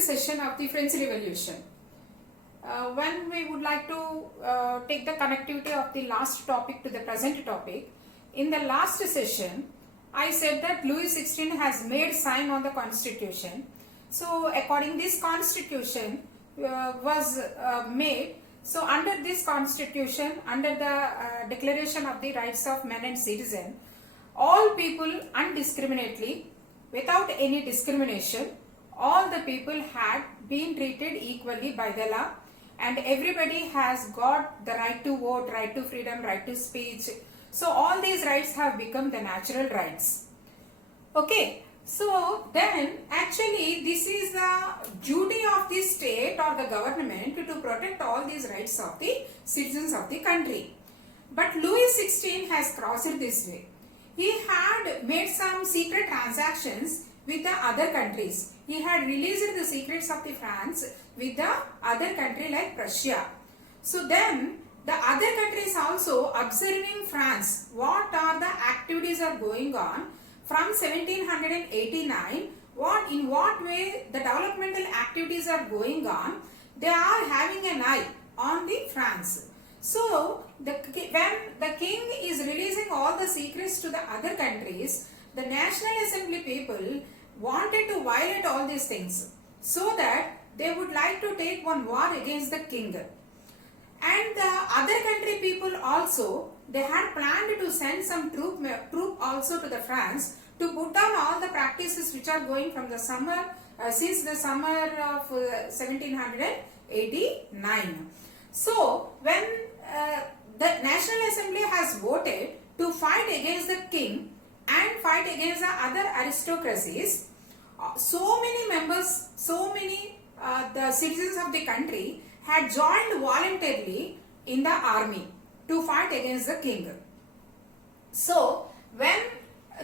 session of the French Revolution. When we would like to take the connectivity of the last topic to the present topic, in the last session, I said that Louis XVI has made sign on the constitution. So according this constitution was made, so under this constitution, under the declaration of the rights of man and citizen, all people undiscriminately, without any discrimination, all the people had been treated equally by the law, and everybody has got the right to vote, right to freedom, right to speech. So all these rights have become the natural rights. Okay, so then actually this is the duty of the state or the government to protect all these rights of the citizens of the country. But Louis XVI has crossed this way. He had made some secret transactions with the other countries. He had released the secrets of the France with the other country like Prussia. So then the other countries also observing France, what are the activities are going on from 1789, in what way the developmental activities are going on, they are having an eye on the France. So when the king is releasing all the secrets to the other countries, the National Assembly people wanted to violate all these things so that they would like to take one war against the king. And the other country people also, they had planned to send some troop also to the France to put down all the practices which are going from the summer, since the summer of 1789. So when the National Assembly has voted to fight against the king and fight against the other aristocracies, so many members, the citizens of the country had joined voluntarily in the army to fight against the king. So when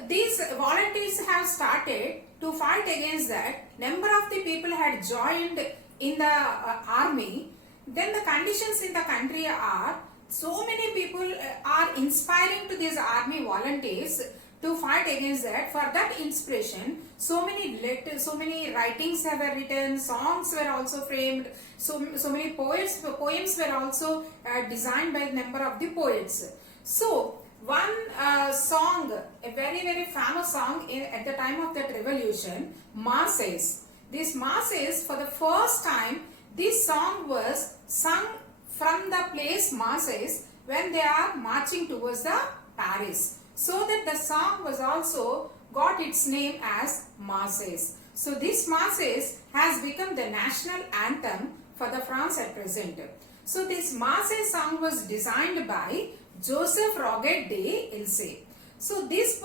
these volunteers have started to fight against that, number of the people had joined in the army, then the conditions in the country are, so many people are inspiring to these army volunteers to fight against that. For that inspiration, so many letters, so many writings have been written, songs were also framed, so many poems were also designed by a number of the poets. So one song, a very famous song at the time of that revolution, Marseillaise. This Marseillaise, for the first time, this song was sung from the place Marseilles when they are marching towards the Paris. So that the song was also got its name as Marseillaise. So this Marseillaise has become the national anthem for the France at present. So this Marseillaise song was designed by Joseph Roget de Ilse. So this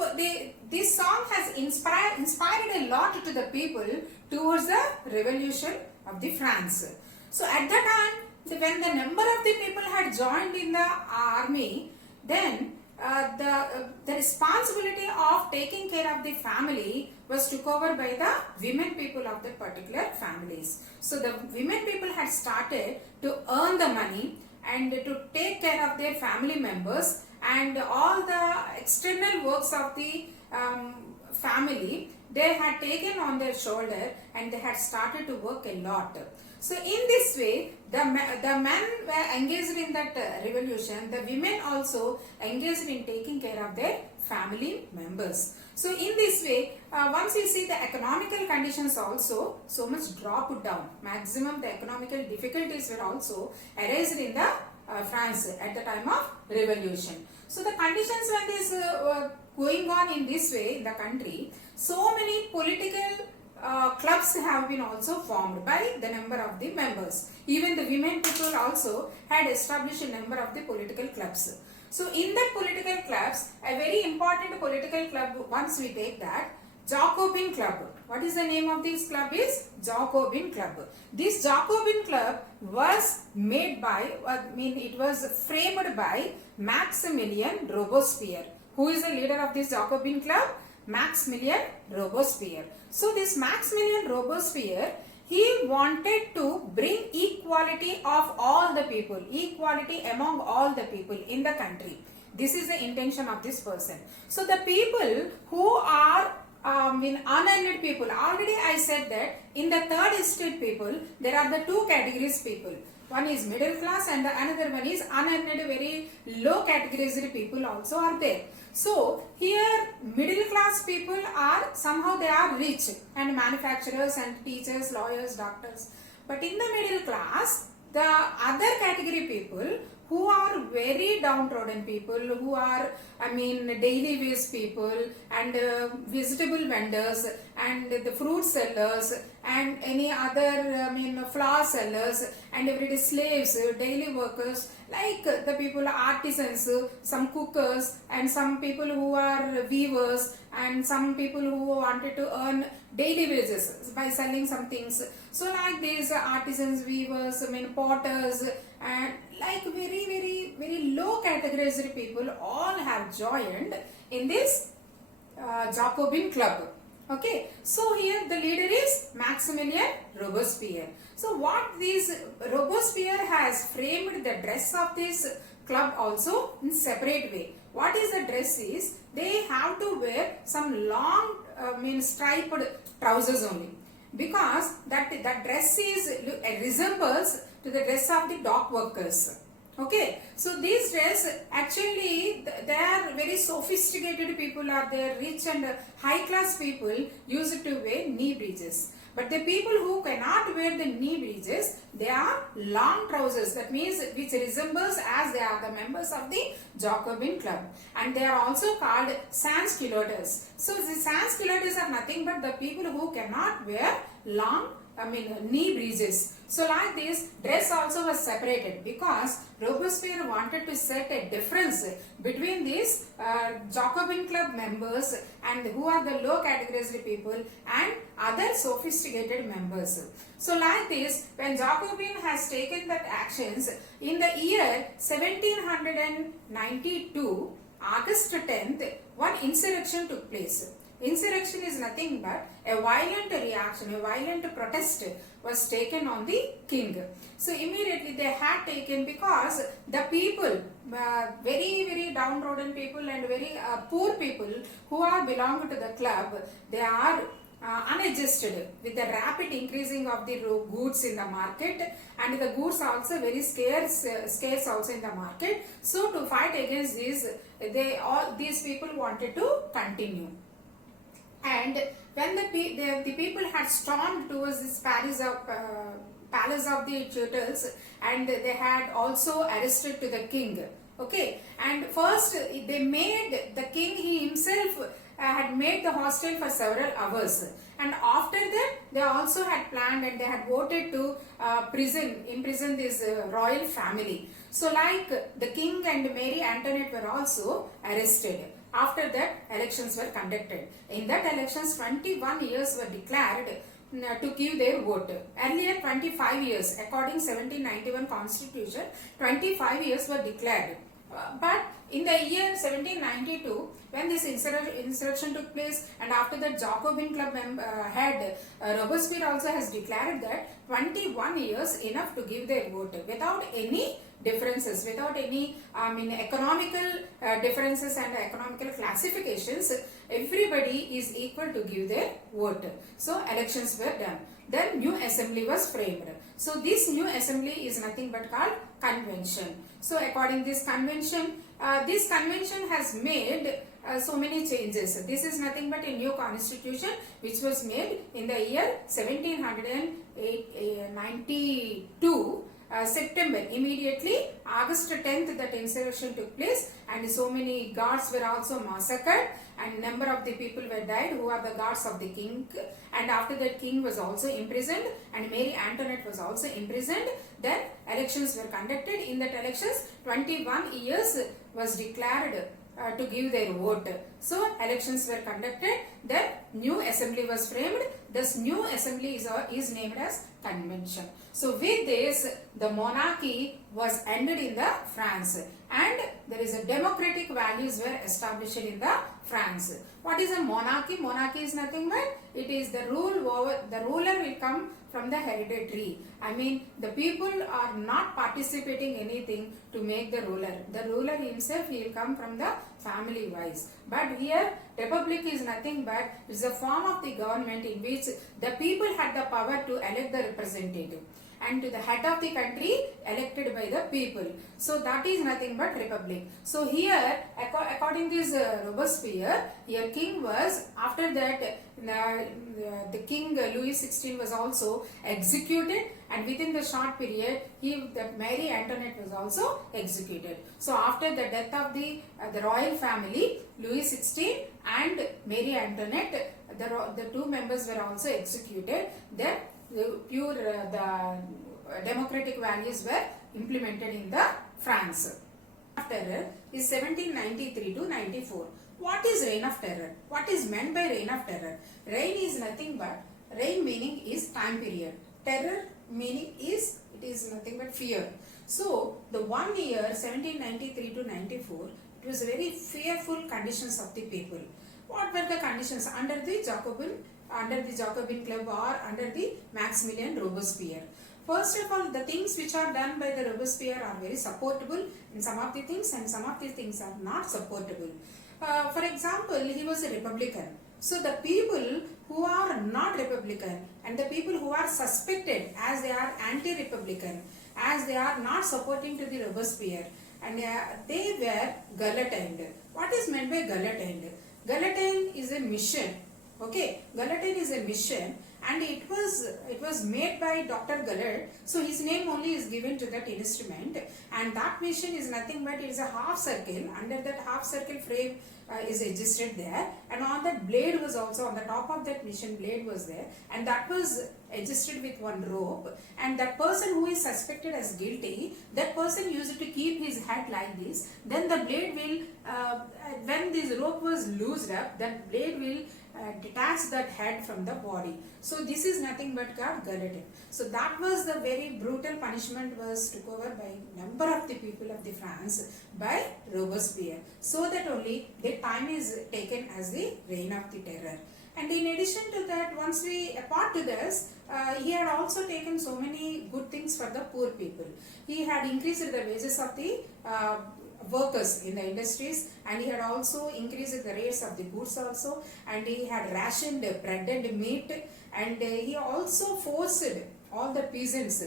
song has inspired a lot to the people towards the revolution of the France. So at that time, when the number of the people had joined in the army, then the responsibility of taking care of the family was took over by the women people of the particular families. So the women people had started to earn the money and to take care of their family members, and all the external works of the family they had taken on their shoulder, and they had started to work a lot. So in this way, the men were engaged in that revolution, the women also engaged in taking care of their family members. So in this way, once you see the economical conditions also so much dropped down, maximum the economical difficulties were also arisen in the France at the time of revolution. So the conditions when this going on in this way in the country, so many political clubs have been also formed by the number of the members. Even the women people also had established a number of the political clubs. So in the political clubs, a very important political club, once we take that, Jacobin Club. What is the name of this club is? Jacobin Club. This Jacobin Club was made by, it was framed by Maximilien Robespierre. Who is the leader of this Jacobin Club? Maximilien Robespierre. So this Maximilien Robespierre, he wanted to bring equality of all the people, equality among all the people in the country. This is the intention of this person. So the people who are unearned people. Already I said that in the third estate people, there are the two categories people. One is middle class and the another one is unearned, very low categorized people also are there. So here middle class people are somehow they are rich and manufacturers and teachers, lawyers, doctors. But in the middle class, the other category people who are very downtrodden people, who are, daily wage people and vegetable vendors and the fruit sellers and any other, flower sellers and everyday slaves, daily workers, like the people, artisans, some cookers and some people who are weavers and some people who wanted to earn daily wages by selling some things. So like these artisans, weavers, potters and like very low categorized people all have joined in this Jacobin club. Okay, so here the leader is Maximilian Robespierre. So what this Robespierre has framed the dress of this club also in separate way. What is the dress is they have to wear some long striped trousers only, because that dress is resembles to the dress of the dock workers. Okay, so these dress actually they are very sophisticated people, are there rich and high class people used to wear knee breeches. But the people who cannot wear the knee breeches, they are long trousers. That means which resembles as they are the members of the Jacobin club, and they are also called sans culottes. So the sans culottes are nothing but the people who cannot wear long knee breeches. So like this dress also was separated because Robespierre wanted to set a difference between these Jacobin club members and who are the low categorized people and other sophisticated members. So like this, when Jacobin has taken that actions in the year 1792, August 10th, one insurrection took place. Insurrection is nothing but a violent reaction, a violent protest was taken on the king. So immediately they had taken, because the people, very downtrodden people and very poor people who are belong to the club, they are unadjusted with the rapid increasing of the goods in the market, and the goods also very scarce also in the market. So to fight against this, these people wanted to continue. And when the people had stormed towards this palace of the Turtles, and they had also arrested to the king. Okay, and first they made the king, he himself had made the hostel for several hours, and after that they also had planned and they had voted to imprison this royal family. So like the king and Mary Antoinette were also arrested. After that, elections were conducted. In that elections, 21 years were declared to give their vote. Earlier, 25 years, according 1791 constitution, 25 years were declared. But in the year 1792, when this insurrection took place, and after that Jacobin club head Robespierre also has declared that 21 years enough to give their vote without any differences, without any economical differences and economical classifications. Everybody is equal to give their vote. So elections were done. Then new assembly was framed. So this new assembly is nothing but called convention. So according this convention has made so many changes. This is nothing but a new constitution which was made in the year 1792. September, immediately August 10th that insurrection took place, and so many guards were also massacred and number of the people were died who are the guards of the king, and after that king was also imprisoned and Mary Antoinette was also imprisoned. Then elections were conducted. In that elections 21 years was declared to give their vote. So elections were conducted. Then new assembly was framed. This new assembly is named as convention. So with this, the monarchy was ended in the France, and there is a democratic values were established in the France. What is a monarchy? Monarchy is nothing but it is the rule over, the ruler will come from the hereditary. The people are not participating anything to make the ruler. The ruler himself, he will come from the family wise. But here republic is nothing but it's a form of the government in which the people had the power to elect the representative, and to the head of the country elected by the people. So that is nothing but republic. So here according to this Robespierre, your king was, after that the king Louis XVI was also executed, and within the short period Marie Antoinette was also executed. So after the death of the royal family, Louis XVI and Marie Antoinette, the two members were also executed. The democratic values were implemented in the France. Reign of terror is 1793 to 94. What is reign of terror? What is meant by reign of terror? Reign is nothing but, reign meaning is time period. Terror meaning is, it is nothing but fear. So the 1 year 1793 to 94, it was very fearful conditions of the people. What were the conditions under the Jacobin Club or under the Maximilian Robespierre? First of all, the things which are done by the Robespierre are very supportable in some of the things, and some of the things are not supportable. For example, he was a Republican. So the people who are not Republican and the people who are suspected as they are anti-Republican, as they are not supporting to the Robespierre, and they were guillotined. What is meant by guillotined? Guillotine is a mission. Okay, guillotine is a mission, and it was made by Dr. Gallard. So his name only is given to that instrument, and that mission is nothing but it is a half circle. Under that half circle frame is adjusted there, and on that blade was also, on the top of that mission blade was there, and that was adjusted with one rope. And that person who is suspected as guilty, that person used to keep his head like this. Then the blade will, when this rope was loosed up, that blade will detach that head from the body. So this is nothing but guillotine. So that was the very brutal punishment was took over by number of the people of the France by Robespierre. So that only the time is taken as the reign of the terror. And in addition to that, once we apart to this, he had also taken so many good things for the poor people. He had increased the wages of the workers in the industries, and he had also increased the rates of the goods also, and he had rationed bread and meat, and he also forced all the peasants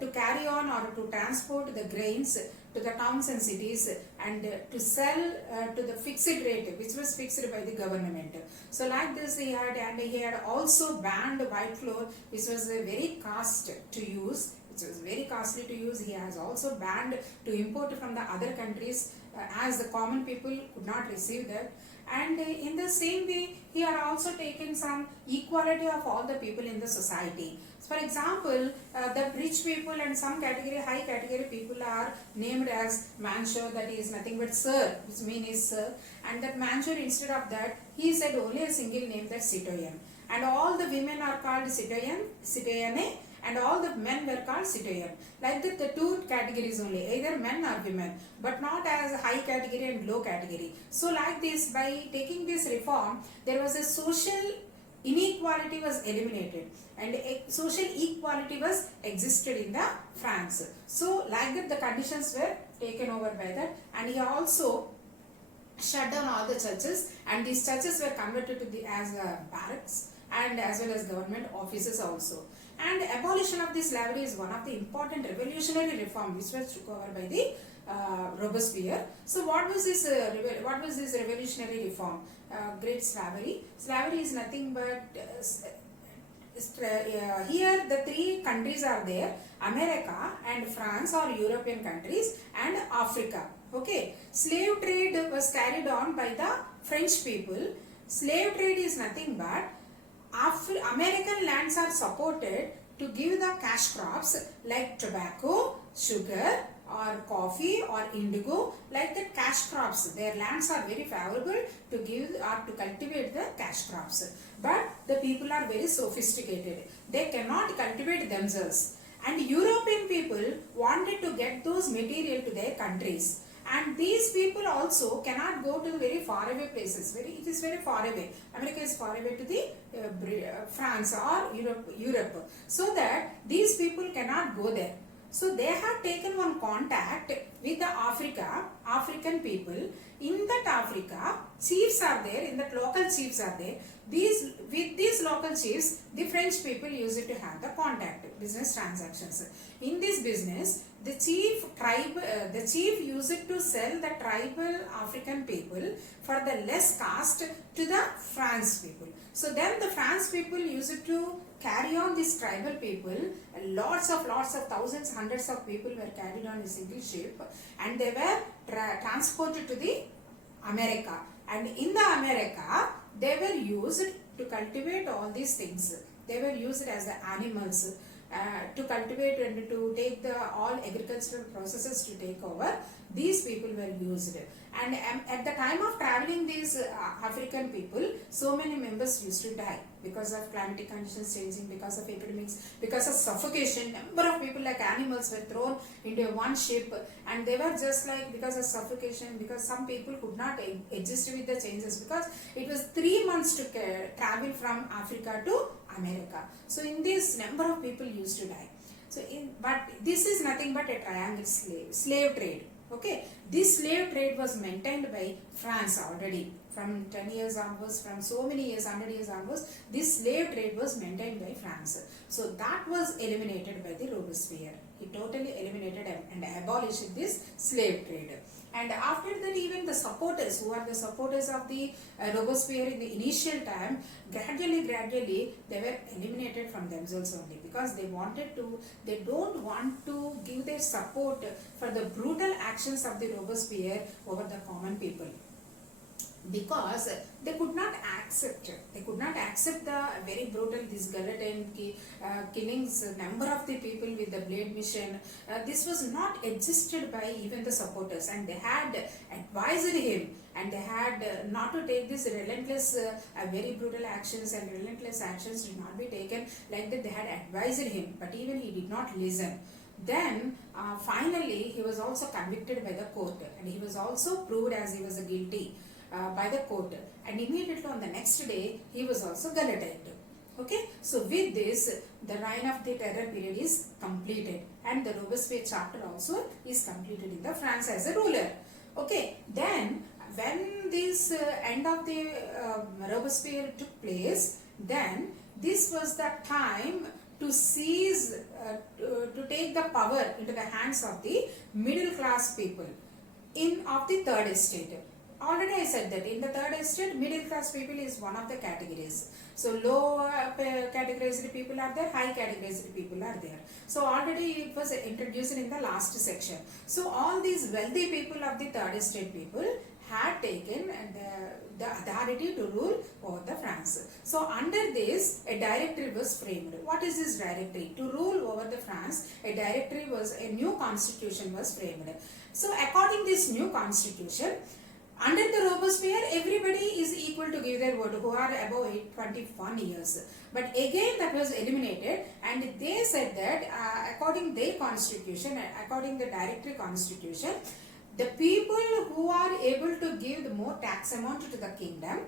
to carry on or to transport the grains to the towns and cities, and to sell to the fixed rate which was fixed by the government. So like this he had, and he had also banned white flour, which was very cost to use. It was very costly to use. He has also banned to import from the other countries as the common people could not receive that. And in the same way, he had also taken some equality of all the people in the society. For example, the rich people and some category, high category people are named as Monsieur, that is nothing but Sir, which means Sir. And that Monsieur, instead of that, he said only a single name, that Citoyen. And all the women are called Citoyen, Citoyenne, and all the men were called citoyen. Like that, the two categories only, either men or women, but not as high category and low category. So like this, by taking this reform, there was a social inequality was eliminated, and a social equality was existed in the France. So like that, the conditions were taken over by that, and he also shut down all the churches, and these churches were converted to the as barracks and as well as government offices also. And abolition of the slavery is one of the important revolutionary reform which was took over by the Robespierre. So what was this revolutionary reform? Great slavery. Slavery is nothing but here the three countries are there: America and France or European countries, and Africa. Okay, slave trade was carried on by the French people. Slave trade is nothing but American lands are supported to give the cash crops like tobacco, sugar, or coffee or indigo, like the cash crops. Their lands are very favorable to give or to cultivate the cash crops. But the people are very sophisticated. They cannot cultivate themselves. And European people wanted to get those material to their countries. And these people also cannot go to very far away places. It is very far away. America is far away to the France or Europe. So that these people cannot go there. So they have taken one contact with the African people. In that Africa, chiefs are there, in that local chiefs are there. With these local chiefs, the French people used to have the contact, business transactions. In this business, the chief used to sell the tribal African people for the less cost to the France people. So then the France people used to carry on these tribal people. Lots of thousands, hundreds of people were carried on a single ship, and they were transported to the America. And in the America, they were used to cultivate all these things. They were used as the animals to cultivate and to take the all agricultural processes to take over. These people were used. And at the time of traveling these African people, so many members used to die because of climatic conditions changing, because of epidemics, because of suffocation. Number of people like animals were thrown into one ship, and they were just like, because of suffocation, because some people could not adjust with the changes, because it was 3 months to travel from Africa to America. So in this, number of people used to die. So but this is nothing but a triangle slave trade. Okay, this slave trade was maintained by France already from 10 years onwards, from so many years, 100 years onwards. This slave trade was maintained by France. So that was eliminated by the Robespierre. He totally eliminated and abolished this slave trade. And after that, even the supporters, who are the supporters of the Robespierre in the initial time, gradually they were eliminated from themselves only, because they don't want to give their support for the brutal actions of the Robespierre over the common people, because they could not accept the very brutal, this guillotine killings, number of the people with the blade mission. This was not adjusted by even the supporters, and they had advised him, and they had not to take these relentless very brutal actions, and relentless actions did not be taken like that. They had advised him, but even he did not listen. Then finally he was also convicted by the court, and he was also proved as he was guilty by the court, and immediately on the next day he was also guillotined. Okay, so with this, the reign of the terror period is completed, and the Robespierre chapter also is completed in the France as a ruler. Okay, then when this end of the Robespierre took place, then this was the time to seize, to take the power into the hands of the middle class people of the third estate. Already I said that in the third estate, middle class people is one of the categories. So low categorized people are there, high categorized people are there. So already it was introduced in the last section. So all these wealthy people of the third estate people had taken the authority to rule over the France. So under this, a directory was framed. What is this directory? To rule over the France, a new constitution was framed. So according to this new constitution, under the Robespierre, everybody is equal to give their vote who are above 21 years. But again that was eliminated, and they said that according their constitution, according the directory constitution, the people who are able to give the more tax amount to the kingdom,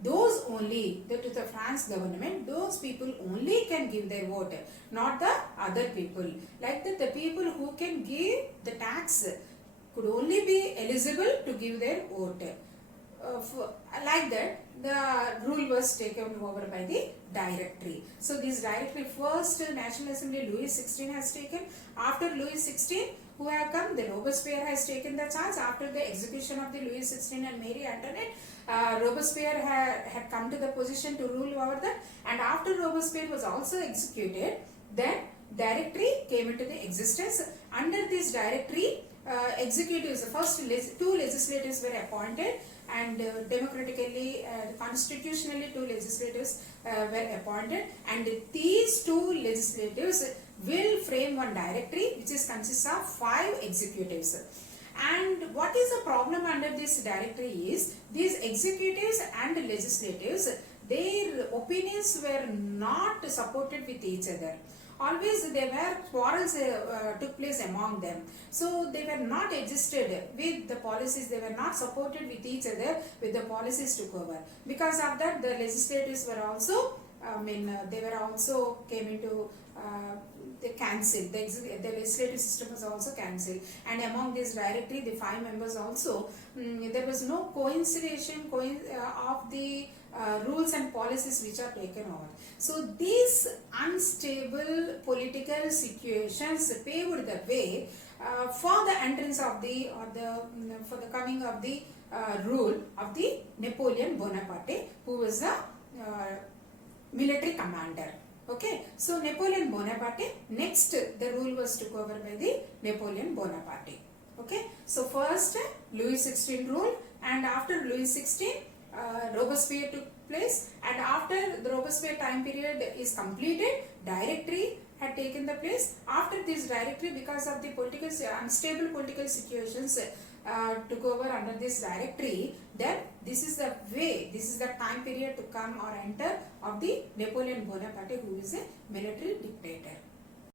those only, to the France government, those people only can give their vote, not the other people. Like that, the people who can give the tax could only be eligible to give their vote. Like that, the rule was taken over by the directory. So this directory, first National Assembly Louis XVI has taken. After Louis XVI, who have come, the Robespierre has taken the charge. After the execution of the Louis XVI and Marie Antoinette, Robespierre had come to the position to rule over that. And after Robespierre was also executed, then directory came into the existence. Under this directory, executives, the first two legislators were appointed, and democratically, constitutionally, two legislators were appointed, and these two legislators will frame one directory which consists of 5 executives. And what is the problem under this directory is, these executives and legislators, their opinions were not supported with each other. Always there were quarrels took place among them. So they were not adjusted with the policies, they were not supported with each other with the policies took over. Because of that, the legislators were also, they were also came into they cancelled. The legislative system was also cancelled, and among this directory, the 5 members also, there was no coincidence of the rules and policies which are taken over. So these unstable political situations paved the way for the entrance of the for the coming of the rule of the Napoleon Bonaparte, who was the military commander. Okay, so Napoleon Bonaparte, next the rule was took over by the Napoleon Bonaparte. Okay, so first Louis XVI rule, and after Louis XVI Robespierre took place, and after the Robespierre time period is completed, directory had taken the place. After this directory, because of the unstable political situations took over under this directory, then this is the way, this is the time period to come or enter of the Napoleon Bonaparte, who is a military dictator.